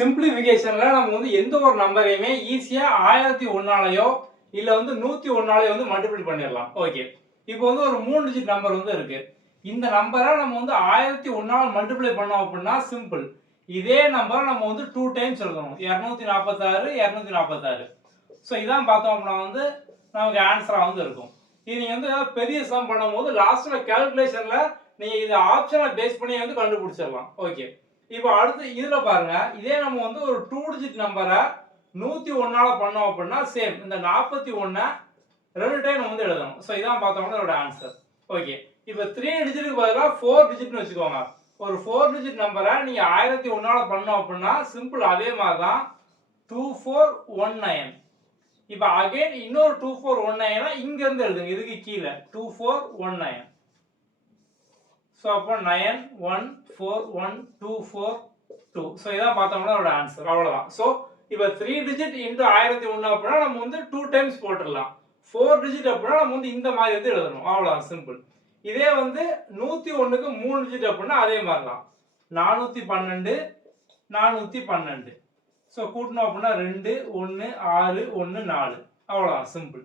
சிம்பிளிஃபிகேஷன்ல நம்ம வந்து எந்த ஒரு நம்பரையுமே ஈஸியா 1001ஆலயோ இல்ல வந்து 101ஆலயோ வந்து மல்டிபிள் பண்ணிடலாம். ஓகே. இப்போ வந்து ஒரு 3 டிஜிட் நம்பர் வந்து இருக்கு. இந்த நம்பரை நம்ம வந்து 1001ஆல மல்டிப்ளை பண்ணோம் அப்படின்னா சிம்பிள். இதே நம்பரை நம்ம வந்து 2 டைம்ஸ் எழுதணும். 246 246. ஸோ இதான் பார்த்தோம் அப்படின்னா வந்து நமக்கு ஆன்சரா வந்து இருக்கும். இது நீங்க வந்து பெரிய சம் பண்ணும்போது லாஸ்ட்ல கால்குலேஷன்ல நீங்க இது ஆப்ஷனை பேஸ் பண்ணி வந்து கண்டுபிடிச்சிடலாம். ஓகே. இப்போ அடுத்து இதுல பாருங்க, இதே நம்ம வந்து ஒரு 2 டிஜிட் நம்பரை 101ஆல பண்ணோம் அப்படின்னா சேம் இந்த 41 2 டைம் நம்ம வந்து எழுதணும். ஸோ இதான் பார்த்தோம்னா இதோட ஆன்சர். ஓகே. இப்போ 3 டிஜிட்டுக்கு பதிலாக 4 டிஜிட்னு வச்சுக்கோங்க. ஒரு 4 டிஜிட் நம்பரை நீங்க 1001ஆல பண்ணோம் அப்படின்னா சிம்பிள் அதே மாதிரி தான் 2419. இப்போ அகைன் இன்னொரு 2419 இங்க இருந்து எழுதுங்க. இதுக்கு கீழே 2419. ஸோ அப்போ 914124 ஸோ இதான் பார்த்தோம்னா அதோட ஆன்சர். அவ்வளோதான். ஸோ இப்போ 3 டிஜிட் இன்டு 1001 அப்படின்னா நம்ம வந்து 2 டைம்ஸ் போட்டுடலாம். 4 டிஜிட் அப்படின்னா நம்ம வந்து இந்த மாதிரி வந்து எழுதணும். அவ்வளோதான் சிம்பிள். இதே வந்து 101க்கு 3 டிஜிட் அப்படின்னா அதே மாதிரி தான் 412 412. ஸோ கூட்டணும் அப்படின்னா 2 1 6 1 4. அவ்வளோதான் சிம்பிள்.